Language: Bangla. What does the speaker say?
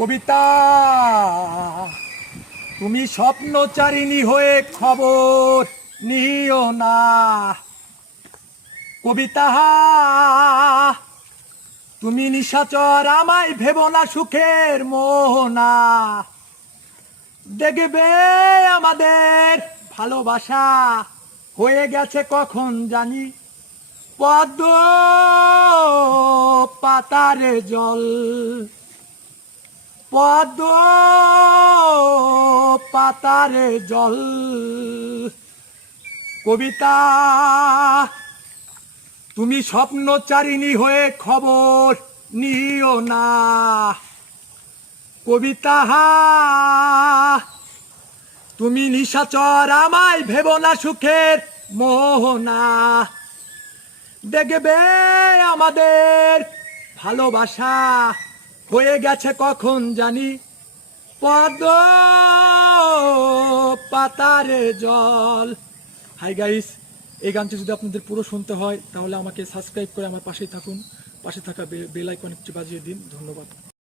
কবিতা, তুমি স্বপ্নচারিণী হয়ে খবর নিও না। কবিতা, তুমি নিশাচর আমায় ভেবো না সুখের মোহনা। দেখবে আমাদের ভালোবাসা হয়ে গেছে কখন জানি পদ্ম পাতারে জল। পদ্ম পাতারে জল। কবিতা, তুমি স্বপ্নচারিণী হয়ে খবর নিও না। কবিতা, তুমি নিশাচর আমায় ভেবো না সুখের মোহনা। দেখবে আমাদের ভালোবাসা হয়ে গেছে কখন জানি পদ্ম পাতারে জল। হাই গাইস, এই গানটি যদি আপনাদের পুরো শুনতে হয় তাহলে আমাকে সাবস্ক্রাইব করে আমার পাশেই থাকুন। পাশে থাকা বেল আইকন একটু বাজিয়ে দিন। ধন্যবাদ।